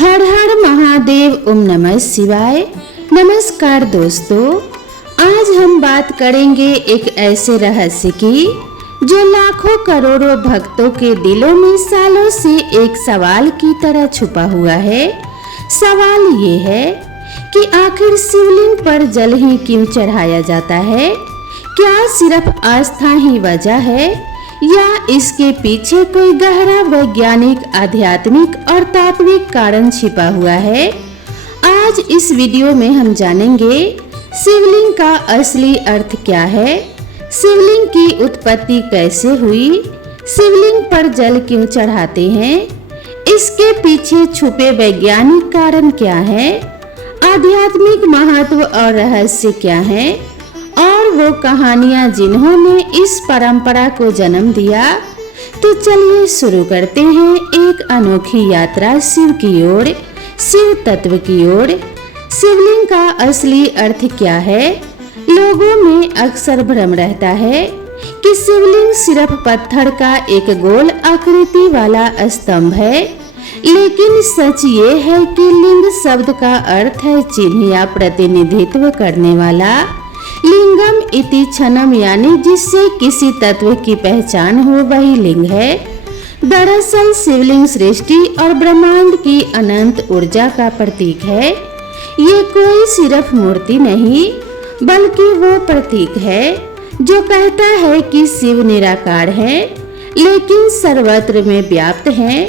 हर हर महादेव, ओम नमः शिवाय। नमस्कार दोस्तों, आज हम बात करेंगे एक ऐसे रहस्य की जो लाखों करोड़ों भक्तों के दिलों में सालों से एक सवाल की तरह छुपा हुआ है। सवाल ये है कि आखिर शिवलिंग पर जल ही क्यों चढ़ाया जाता है? क्या सिर्फ आस्था ही वजह है या इसके पीछे कोई गहरा वैज्ञानिक, आध्यात्मिक और तात्विक कारण छिपा हुआ है? आज इस वीडियो में हम जानेंगे शिवलिंग का असली अर्थ क्या है, शिवलिंग की उत्पत्ति कैसे हुई, शिवलिंग पर जल क्यों चढ़ाते हैं, इसके पीछे छुपे वैज्ञानिक कारण क्या है, आध्यात्मिक महत्व और रहस्य क्या है, और वो कहानियां जिन्होंने इस परंपरा को जन्म दिया। तो चलिए शुरू करते हैं एक अनोखी यात्रा शिव की ओर, शिव तत्व की ओर। शिवलिंग का असली अर्थ क्या है? लोगों में अक्सर भ्रम रहता है कि शिवलिंग सिर्फ पत्थर का एक गोल आकृति वाला स्तंभ है, लेकिन सच ये है कि लिंग शब्द का अर्थ है चिन्ह या प्रतिनिधित्व करने वाला। लिंगम इति छनम, यानी जिससे किसी तत्व की पहचान हो वही लिंग है। दरअसल शिवलिंग सृष्टि और ब्रह्मांड की अनंत ऊर्जा का प्रतीक है। ये कोई सिर्फ मूर्ति नहीं, बल्कि वो प्रतीक है जो कहता है कि शिव निराकार है, लेकिन सर्वत्र में व्याप्त है।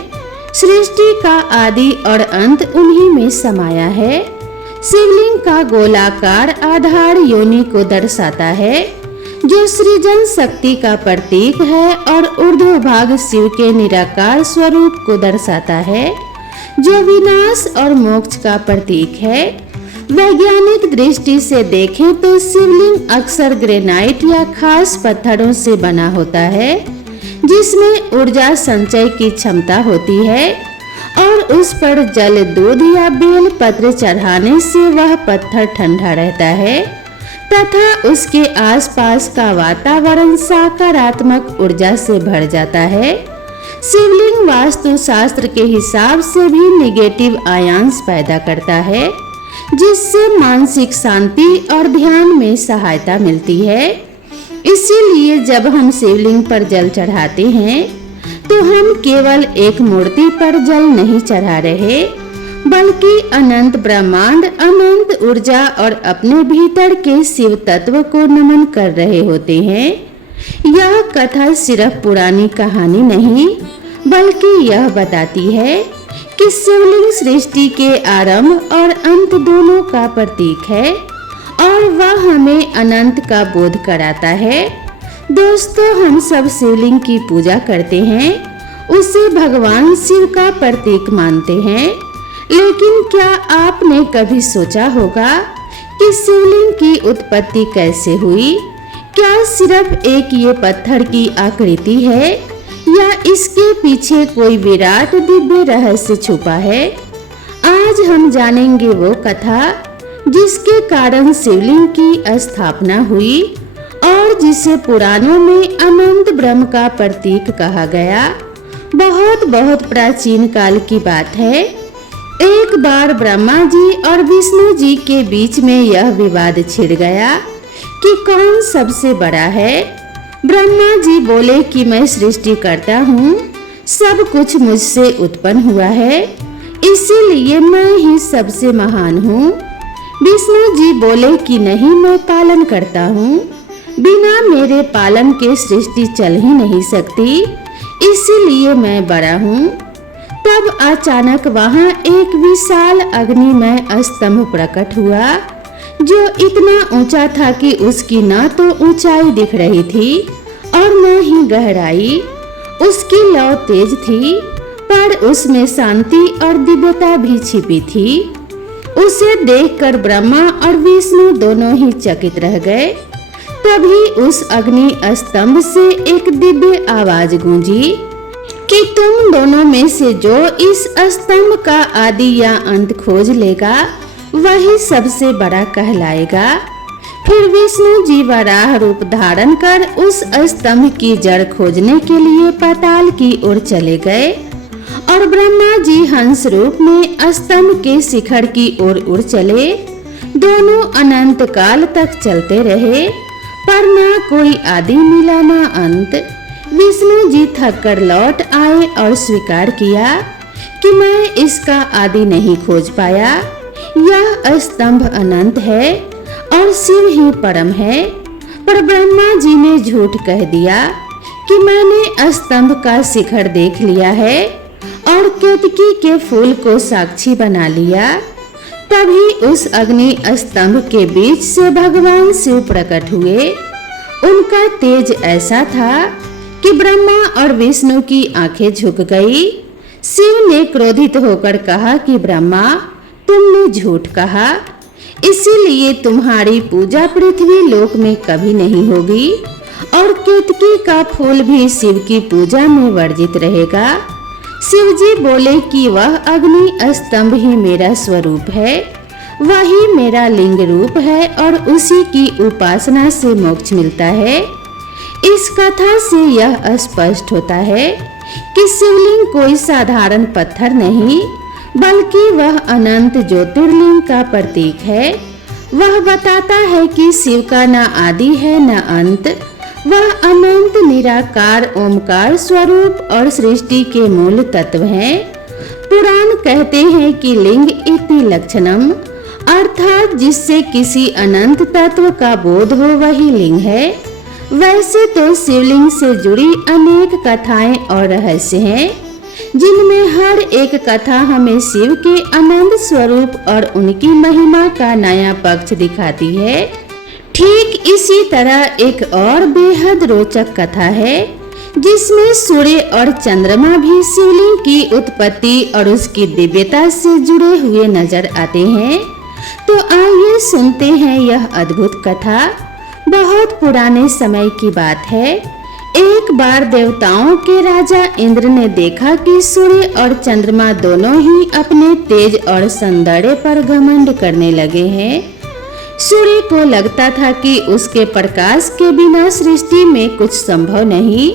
सृष्टि का आदि और अंत उन्हीं में समाया है। शिवलिंग का गोलाकार आधार योनि को दर्शाता है, जो सृजन शक्ति का प्रतीक है, और ऊर्ध्व भाग शिव के निराकार स्वरूप को दर्शाता है, जो विनाश और मोक्ष का प्रतीक है। वैज्ञानिक दृष्टि से देखें तो शिवलिंग अक्सर ग्रेनाइट या खास पत्थरों से बना होता है, जिसमें ऊर्जा संचय की क्षमता होती है, और उस पर जल, दूध या बेल पत्र चढ़ाने से वह पत्थर ठंडा रहता है तथा उसके आसपास का वातावरण सकारात्मक ऊर्जा से भर जाता है। शिवलिंग वास्तु शास्त्र के हिसाब से भी नेगेटिव आयंस पैदा करता है, जिससे मानसिक शांति और ध्यान में सहायता मिलती है। इसीलिए जब हम शिवलिंग पर जल चढ़ाते हैं तो हम केवल एक मूर्ति पर जल नहीं चढ़ा रहे, बल्कि अनंत ब्रह्मांड, अनंत ऊर्जा और अपने भीतर के शिव तत्व को नमन कर रहे होते हैं। यह कथा सिर्फ पुरानी कहानी नहीं, बल्कि यह बताती है कि शिवलिंग सृष्टि के आरंभ और अंत दोनों का प्रतीक है, और वह हमें अनंत का बोध कराता है। दोस्तों, हम सब शिवलिंग की पूजा करते हैं, उसे भगवान शिव का प्रतीक मानते हैं, लेकिन क्या आपने कभी सोचा होगा कि शिवलिंग की उत्पत्ति कैसे हुई? क्या सिर्फ एक ये पत्थर की आकृति है या इसके पीछे कोई विराट दिव्य रहस्य छुपा है? आज हम जानेंगे वो कथा जिसके कारण शिवलिंग की स्थापना हुई और जिसे पुराणों में अनंत ब्रह्म का प्रतीक कहा गया। बहुत बहुत प्राचीन काल की बात है। एक बार ब्रह्मा जी और विष्णु जी के बीच में यह विवाद छिड़ गया कि कौन सबसे बड़ा है। ब्रह्मा जी बोले कि मैं सृष्टि करता हूँ, सब कुछ मुझसे उत्पन्न हुआ है, इसीलिए मैं ही सबसे महान हूँ। विष्णु जी बोले कि नहीं, मैं पालन करता हूँ, बिना मेरे पालन के सृष्टि चल ही नहीं सकती, इसीलिए मैं बड़ा हूँ। तब अचानक वहाँ एक विशाल अग्निमय स्तंभ प्रकट हुआ, जो इतना ऊंचा था कि उसकी न तो ऊंचाई दिख रही थी और न ही गहराई। उसकी लौ तेज थी, पर उसमें शांति और दिव्यता भी छिपी थी। उसे देखकर ब्रह्मा और विष्णु दोनों ही चकित रह गए। तभी उस अग्नि स्तंभ से एक दिव्य आवाज गूंजी कि तुम दोनों में से जो इस स्तंभ का आदि या अंत खोज लेगा, वही सबसे बड़ा कहलाएगा। फिर विष्णु जी वराह रूप धारण कर उस स्तंभ की जड़ खोजने के लिए पाताल की ओर चले गए और ब्रह्मा जी हंस रूप में स्तंभ के शिखर की ओर उड़ चले। दोनों अनंत काल तक चलते रहे, पर न कोई आदि मिला न अंत। विष्णु जी थक कर लौट आए और स्वीकार किया कि मैं इसका आदि नहीं खोज पाया। यह स्तंभ अनंत है और शिव ही परम है। पर ब्रह्मा जी ने झूठ कह दिया कि मैंने स्तंभ का शिखर देख लिया है और केतकी के फूल को साक्षी बना लिया। तभी उस अग्नि स्तंभ के बीच से भगवान शिव प्रकट हुए। उनका तेज ऐसा था कि ब्रह्मा और विष्णु की आंखें झुक गई। शिव ने क्रोधित होकर कहा कि ब्रह्मा, तुमने झूठ कहा, इसीलिए तुम्हारी पूजा पृथ्वी लोक में कभी नहीं होगी और केतकी का फूल भी शिव की पूजा में वर्जित रहेगा। शिव जी बोले कि वह अग्नि स्तंभ ही मेरा स्वरूप है, वही मेरा लिंग रूप है और उसी की उपासना से मोक्ष मिलता है। इस कथा से यह स्पष्ट होता है कि शिवलिंग कोई साधारण पत्थर नहीं, बल्कि वह अनंत ज्योतिर्लिंग का प्रतीक है। वह बताता है कि शिव का न आदि है न अंत। वह अनंत निराकार ओमकार स्वरूप और सृष्टि के मूल तत्व हैं। पुराण कहते हैं कि लिंग इति लक्षणम, अर्थात जिससे किसी अनंत तत्व का बोध हो वही लिंग है। वैसे तो शिवलिंग से जुड़ी अनेक कथाएं और रहस्य हैं, जिनमें हर एक कथा हमें शिव के अनंत स्वरूप और उनकी महिमा का नया पक्ष दिखाती है। ठीक इसी तरह एक और बेहद रोचक कथा है, जिसमें सूर्य और चंद्रमा भी शिवलिंग की उत्पत्ति और उसकी दिव्यता से जुड़े हुए नजर आते हैं। तो आइए सुनते हैं यह अद्भुत कथा। बहुत पुराने समय की बात है। एक बार देवताओं के राजा इंद्र ने देखा कि सूर्य और चंद्रमा दोनों ही अपने तेज और सौंदर्य पर घमंड करने लगे हैं। सूर्य को लगता था कि उसके प्रकाश के बिना सृष्टि में कुछ संभव नहीं,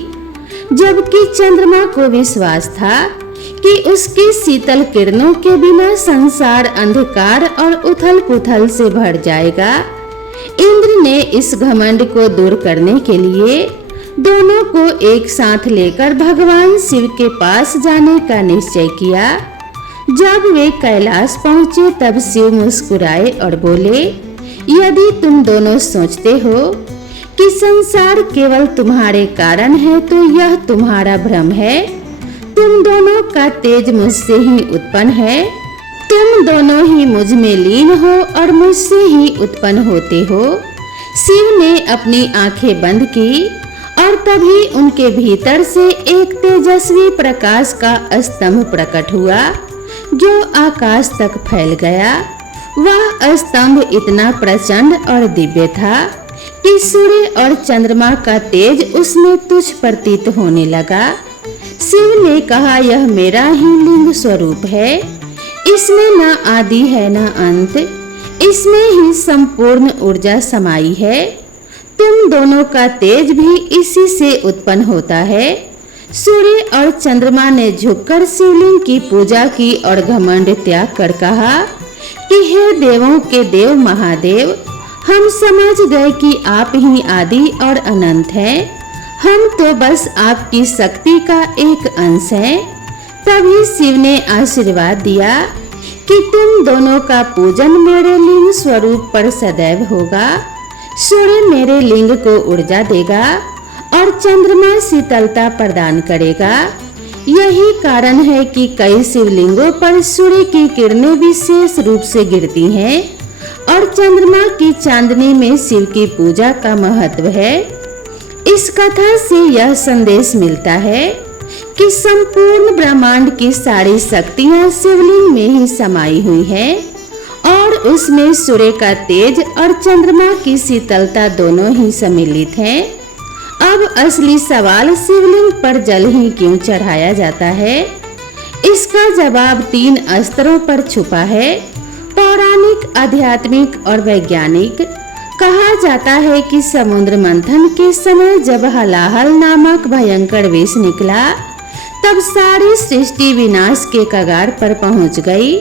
जबकि चंद्रमा को विश्वास था कि उसकी शीतल किरणों के बिना संसार अंधकार और उथल-पुथल से भर जाएगा। इंद्र ने इस घमंड को दूर करने के लिए दोनों को एक साथ लेकर भगवान शिव के पास जाने का निश्चय किया। जब वे कैलाश पहुंचे तब शिव मुस्कुराए और बोले, यदि तुम दोनों सोचते हो कि संसार केवल तुम्हारे कारण है तो यह तुम्हारा भ्रम है। तुम दोनों का तेज मुझसे ही उत्पन्न है। तुम दोनों ही मुझ में लीन हो और मुझसे ही उत्पन्न होते हो। शिव ने अपनी आंखें बंद की और तभी उनके भीतर से एक तेजस्वी प्रकाश का स्तंभ प्रकट हुआ, जो आकाश तक फैल गया। वह स्तंभ इतना प्रचंड और दिव्य था कि सूर्य और चंद्रमा का तेज उसमें तुच्छ प्रतीत होने लगा। शिव ने कहा, यह मेरा ही लिंग स्वरूप है। इसमें न आदि है न अंत, इसमें ही संपूर्ण ऊर्जा समाई है। तुम दोनों का तेज भी इसी से उत्पन्न होता है। सूर्य और चंद्रमा ने झुककर शिवलिंग की पूजा की और घमंड त्याग कर कहा कि हे देवों के देव महादेव, हम समझ गए कि आप ही आदि और अनंत हैं। हम तो बस आपकी शक्ति का एक अंश हैं। तभी शिव ने आशीर्वाद दिया कि तुम दोनों का पूजन मेरे लिंग स्वरूप पर सदैव होगा। सूर्य मेरे लिंग को ऊर्जा देगा और चंद्रमा शीतलता प्रदान करेगा। यही कारण है कि कई शिवलिंगों पर सूर्य की किरणें विशेष रूप से गिरती हैं और चंद्रमा की चांदनी में शिव की पूजा का महत्व है। इस कथा से यह संदेश मिलता है कि संपूर्ण ब्रह्मांड की सारी शक्तियां शिवलिंग में ही समाई हुई है और उसमें सूर्य का तेज और चंद्रमा की शीतलता दोनों ही सम्मिलित हैं। अब असली सवाल शिवलिंग पर जल ही क्यों चढ़ाया जाता है? इसका जवाब 3 स्तरों पर छुपा है, पौराणिक, आध्यात्मिक और वैज्ञानिक। कहा जाता है कि समुद्र मंथन के समय जब हलाहल नामक भयंकर विष निकला, तब सारी सृष्टि विनाश के कगार पर पहुंच गई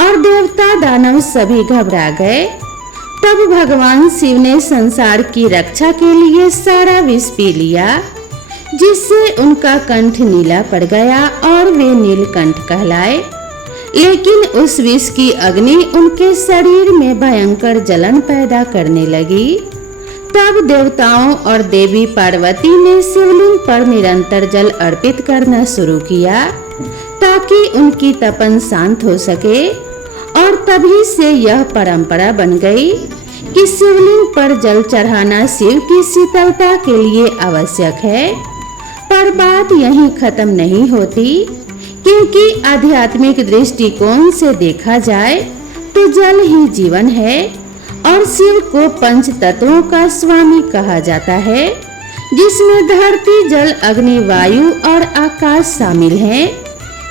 और देवता दानव सभी घबरा गए। तब भगवान शिव ने संसार की रक्षा के लिए सारा विष पी लिया, जिससे उनका कंठ नीला पड़ गया और वे नीलकंठ कहलाए। लेकिन उस विष की अग्नि उनके शरीर में भयंकर जलन पैदा करने लगी। तब देवताओं और देवी पार्वती ने शिवलिंग पर निरंतर जल अर्पित करना शुरू किया ताकि उनकी तपन शांत हो सके, और तभी से यह परंपरा बन गई कि शिवलिंग पर जल चढ़ाना शिव की शीतलता के लिए आवश्यक है। पर बात यहीं खत्म नहीं होती, क्योंकि आध्यात्मिक दृष्टिकोण से देखा जाए तो जल ही जीवन है और शिव को पंच तत्वों का स्वामी कहा जाता है, जिसमें धरती, जल, अग्नि, वायु और आकाश शामिल हैं।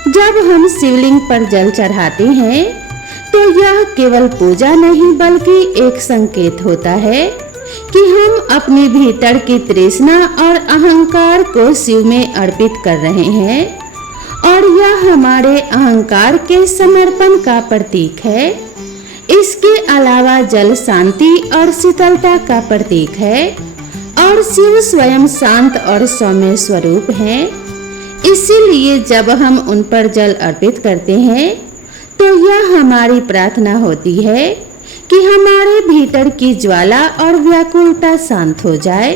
जब हम शिवलिंग पर जल चढ़ाते हैं तो यह केवल पूजा नहीं बल्कि एक संकेत होता है कि हम अपने भीतर की तृष्णा और अहंकार को शिव में अर्पित कर रहे हैं, और यह हमारे अहंकार के समर्पण का प्रतीक है। इसके अलावा जल शांति और शीतलता का प्रतीक है, और शिव स्वयं शांत और सौम्य स्वरूप हैं। इसीलिए जब हम उन पर जल अर्पित करते हैं तो यह हमारी प्रार्थना होती है कि हमारे भीतर की ज्वाला और व्याकुलता शांत हो जाए।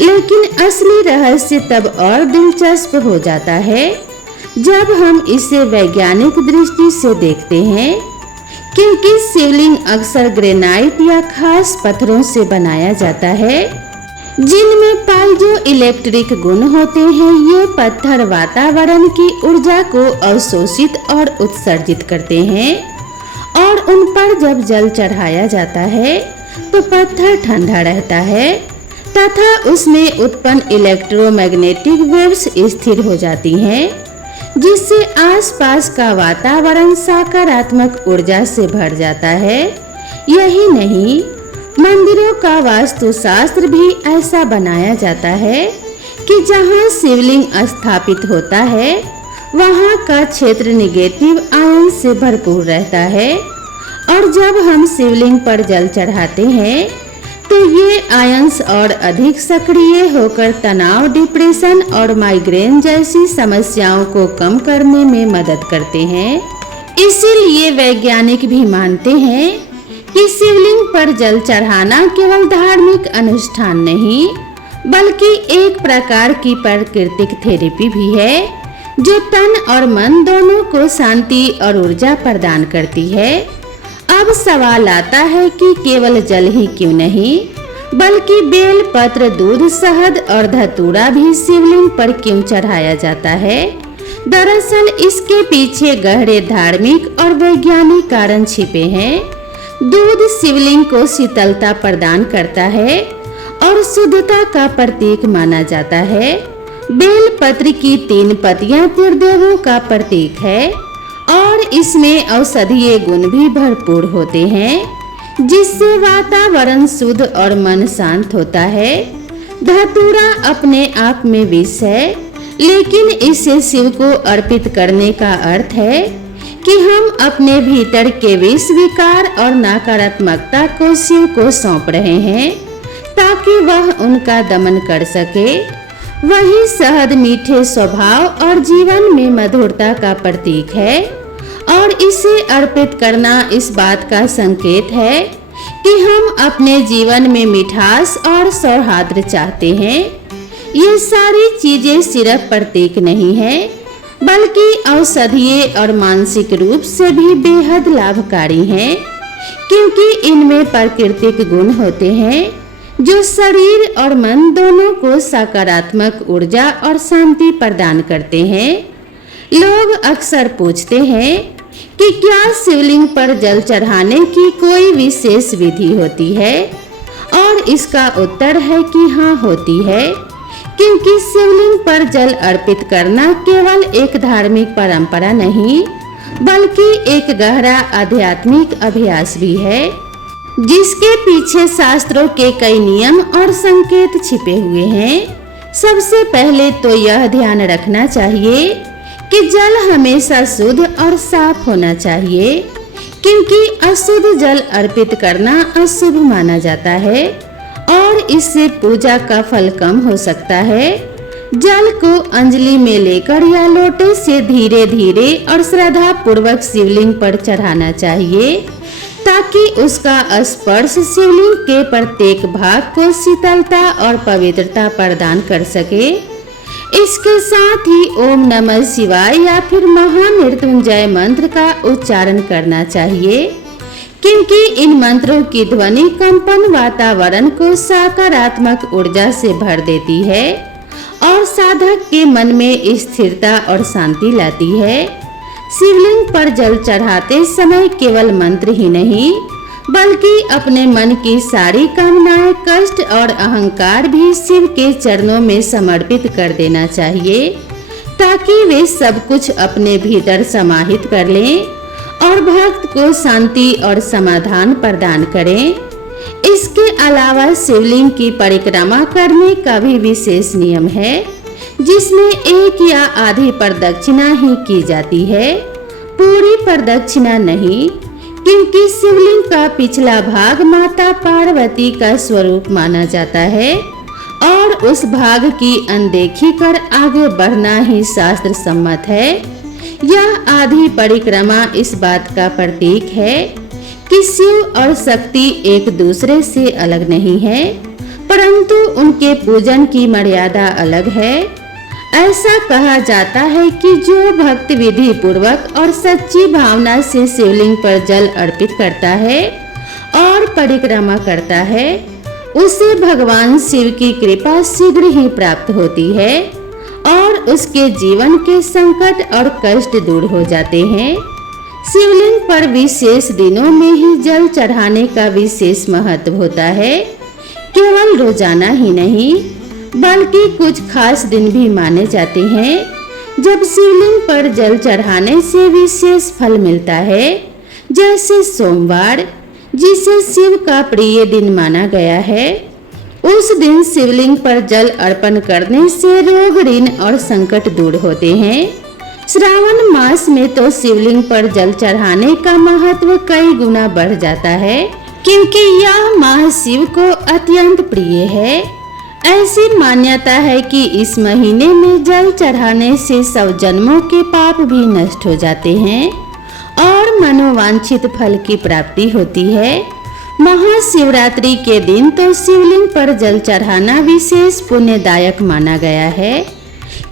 लेकिन असली रहस्य तब और दिलचस्प हो जाता है जब हम इसे वैज्ञानिक दृष्टि से देखते हैं, क्योंकि शिवलिंग अक्सर ग्रेनाइट या खास पत्थरों से बनाया जाता है, जिनमें पाइजो इलेक्ट्रिक गुण होते हैं। ये पत्थर वातावरण की ऊर्जा को अवशोषित और उत्सर्जित करते हैं, और उन पर जब जल चढ़ाया जाता है तो पत्थर ठंडा रहता है तथा उसमें उत्पन्न इलेक्ट्रोमैग्नेटिक वेव्स स्थिर हो जाती हैं, जिससे आसपास का वातावरण सकारात्मक ऊर्जा से भर जाता है। यही नहीं, मंदिरों का वास्तुशास्त्र भी ऐसा बनाया जाता है कि जहां शिवलिंग स्थापित होता है वहां का क्षेत्र नेगेटिव आयन से भरपूर रहता है, और जब हम शिवलिंग पर जल चढ़ाते हैं तो ये आयंस और अधिक सक्रिय होकर तनाव, डिप्रेशन और माइग्रेन जैसी समस्याओं को कम करने में मदद करते हैं। इसीलिए वैज्ञानिक भी मानते हैं कि शिवलिंग पर जल चढ़ाना केवल धार्मिक अनुष्ठान नहीं बल्कि एक प्रकार की प्राकृतिक थेरेपी भी है, जो तन और मन दोनों को शांति और ऊर्जा प्रदान करती है। अब सवाल आता है कि केवल जल ही क्यों नहीं बल्कि बेल पत्र, दूध, शहद और धतूरा भी शिवलिंग पर क्यों चढ़ाया जाता है। दरअसल इसके पीछे गहरे धार्मिक और वैज्ञानिक कारण छिपे हैं। दूध शिवलिंग को शीतलता प्रदान करता है और शुद्धता का प्रतीक माना जाता है। बेल पत्र की 3 पत्तियां त्रिदेवों का प्रतीक है और इसमें औषधीय गुण भी भरपूर होते हैं, जिससे वातावरण शुद्ध और मन शांत होता है। धतूरा अपने आप में विष है, लेकिन इसे शिव को अर्पित करने का अर्थ है कि हम अपने भीतर के विष, विकार और नकारात्मकता को शिव को सौंप रहे हैं ताकि वह उनका दमन कर सके। वही शहद मीठे स्वभाव और जीवन में मधुरता का प्रतीक है, और इसे अर्पित करना इस बात का संकेत है कि हम अपने जीवन में मिठास और सौहार्द चाहते हैं। ये सारी चीजें सिर्फ प्रतीक नहीं है बल्कि औषधीय और मानसिक रूप से भी बेहद लाभकारी हैं, क्योंकि इनमें प्राकृतिक गुण होते हैं जो शरीर और मन दोनों को सकारात्मक ऊर्जा और शांति प्रदान करते हैं। लोग अक्सर पूछते हैं कि क्या शिवलिंग पर जल चढ़ाने की कोई विशेष विधि होती है, और इसका उत्तर है कि हाँ, होती है, क्योंकि शिवलिंग पर जल अर्पित करना केवल एक धार्मिक परंपरा नहीं बल्कि एक गहरा आध्यात्मिक अभ्यास भी है, जिसके पीछे शास्त्रों के कई नियम और संकेत छिपे हुए हैं। सबसे पहले तो यह ध्यान रखना चाहिए कि जल हमेशा शुद्ध और साफ होना चाहिए, क्योंकि अशुद्ध जल अर्पित करना अशुभ माना जाता है और इससे पूजा का फल कम हो सकता है। जल को अंजलि में लेकर या लोटे से धीरे धीरे और श्रद्धा पूर्वक शिवलिंग पर चढ़ाना चाहिए, ताकि उसका स्पर्श शिवलिंग के प्रत्येक भाग को शीतलता और पवित्रता प्रदान कर सके। इसके साथ ही ओम नमः शिवाय या फिर महामृत्युंजय मंत्र का उच्चारण करना चाहिए, क्योंकि इन मंत्रों की ध्वनि कंपन वातावरण को सकारात्मक ऊर्जा से भर देती है और साधक के मन में स्थिरता और शांति लाती है। शिवलिंग पर जल चढ़ाते समय केवल मंत्र ही नहीं, बल्कि अपने मन की सारी कामनाएं, कष्ट और अहंकार भी शिव के चरणों में समर्पित कर देना चाहिए, ताकि वे सब कुछ अपने भीतर समाहित कर लें और भक्त को शांति और समाधान प्रदान करें। इसके अलावा शिवलिंग की परिक्रमा करने का भी विशेष नियम है, जिसमें एक या आधी प्रदक्षिणा ही की जाती है, पूरी प्रदक्षिणा नहीं, क्योंकि शिवलिंग का पिछला भाग माता पार्वती का स्वरूप माना जाता है और उस भाग की अनदेखी कर आगे बढ़ना ही शास्त्र सम्मत है। यह आधी परिक्रमा इस बात का प्रतीक है कि शिव और शक्ति एक दूसरे से अलग नहीं है, परंतु उनके पूजन की मर्यादा अलग है। ऐसा कहा जाता है कि जो भक्त विधि पूर्वक और सच्ची भावना से शिवलिंग पर जल अर्पित करता है और परिक्रमा करता है, उसे भगवान शिव की कृपा शीघ्र ही प्राप्त होती है और उसके जीवन के संकट और कष्ट दूर हो जाते हैं। शिवलिंग पर विशेष दिनों में ही जल चढ़ाने का विशेष महत्व होता है। केवल रोजाना ही नहीं, बल्कि कुछ खास दिन भी माने जाते हैं जब शिवलिंग पर जल चढ़ाने से विशेष फल मिलता है, जैसे सोमवार, जिसे शिव का प्रिय दिन माना गया है। उस दिन शिवलिंग पर जल अर्पण करने से रोग, ऋण और संकट दूर होते हैं। श्रावण मास में तो शिवलिंग पर जल चढ़ाने का महत्व कई गुना बढ़ जाता है, क्योंकि यह माह शिव को अत्यंत प्रिय है। ऐसी मान्यता है कि इस महीने में जल चढ़ाने से सब जन्मों के पाप भी नष्ट हो जाते हैं और मनोवांछित फल की प्राप्ति होती है। महाशिवरात्रि के दिन तो शिवलिंग पर जल चढ़ाना विशेष पुण्यदायक माना गया है,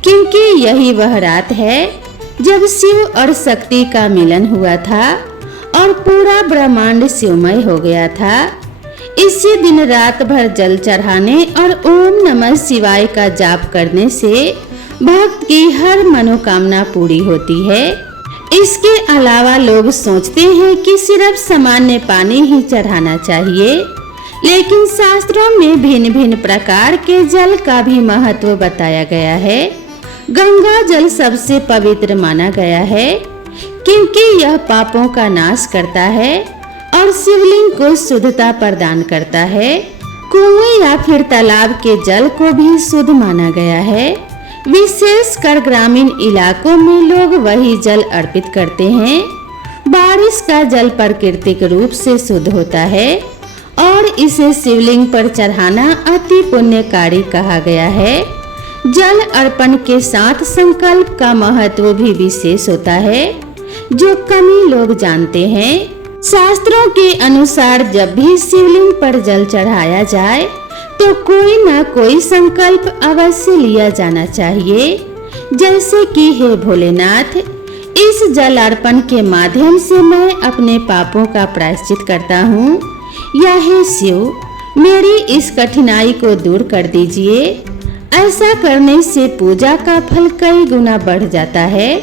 क्योंकि यही वह रात है जब शिव और शक्ति का मिलन हुआ था और पूरा ब्रह्मांड शिवमय हो गया था। इसी दिन रात भर जल चढ़ाने और ओम नमः शिवाय का जाप करने से भक्त की हर मनोकामना पूरी होती है। इसके अलावा लोग सोचते हैं कि सिर्फ सामान्य पानी ही चढ़ाना चाहिए, लेकिन शास्त्रों में भिन्न भिन्न प्रकार के जल का भी महत्व बताया गया है। गंगा जल सबसे पवित्र माना गया है, क्योंकि यह पापों का नाश करता है और शिवलिंग को शुद्धता प्रदान करता है। कुएं या फिर तालाब के जल को भी शुद्ध माना गया है। विशेषकर ग्रामीण इलाकों में लोग वही जल अर्पित करते हैं। बारिश का जल प्राकृतिक रूप से शुद्ध होता है और इसे शिवलिंग पर चढ़ाना अति पुण्यकारी कहा गया है। जल अर्पण के साथ संकल्प का महत्व भी विशेष होता है, जो कम ही लोग जानते हैं। शास्त्रों के अनुसार जब भी शिवलिंग पर जल चढ़ाया जाए तो कोई ना कोई संकल्प अवश्य लिया जाना चाहिए, जैसे कि हे भोलेनाथ, इस जल अर्पण के माध्यम से मैं अपने पापों का प्रायश्चित करता हूँ, या हे शिव, मेरी इस कठिनाई को दूर कर दीजिए। ऐसा करने से पूजा का फल कई गुना बढ़ जाता है,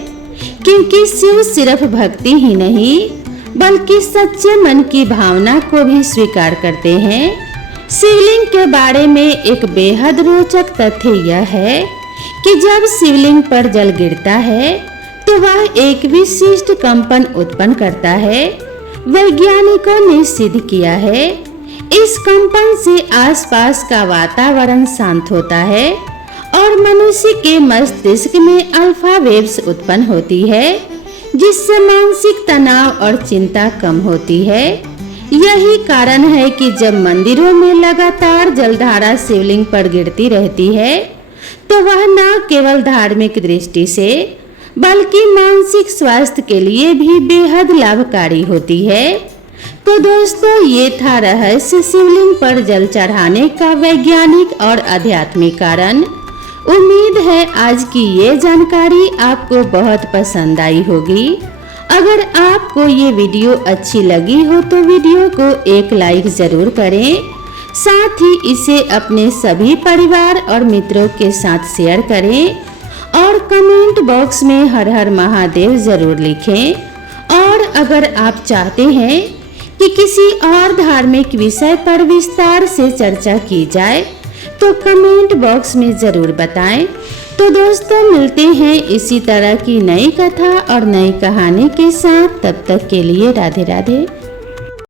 क्योंकि शिव सिर्फ भक्ति ही नहीं बल्कि सच्चे मन की भावना को भी स्वीकार करते हैं। शिवलिंग के बारे में एक बेहद रोचक तथ्य यह है कि जब शिवलिंग पर जल गिरता है तो वह एक विशिष्ट कंपन उत्पन्न करता है। वैज्ञानिकों ने सिद्ध किया है, इस कंपन से आसपास का वातावरण शांत होता है और मनुष्य के मस्तिष्क में अल्फा वेव्स उत्पन्न होती है, जिससे मानसिक तनाव और चिंता कम होती है। यही कारण है कि जब मंदिरों में लगातार जलधारा शिवलिंग पर गिरती रहती है तो वह न केवल धार्मिक दृष्टि से बल्कि मानसिक स्वास्थ्य के लिए भी बेहद लाभकारी होती है। तो दोस्तों, ये था रहस्य शिवलिंग पर जल चढ़ाने का वैज्ञानिक और आध्यात्मिक कारण। उम्मीद है आज की ये जानकारी आपको बहुत पसंद आई होगी। अगर आपको ये वीडियो अच्छी लगी हो तो वीडियो को एक लाइक जरूर करें, साथ ही इसे अपने सभी परिवार और मित्रों के साथ शेयर करें और कमेंट बॉक्स में हर हर महादेव जरूर लिखें। और अगर आप चाहते हैं कि किसी और धार्मिक विषय पर विस्तार से चर्चा की जाए तो कमेंट बॉक्स में जरूर बताएं। तो दोस्तों, मिलते हैं इसी तरह की नई कथा और नई कहानी के साथ। तब तक के लिए राधे राधे।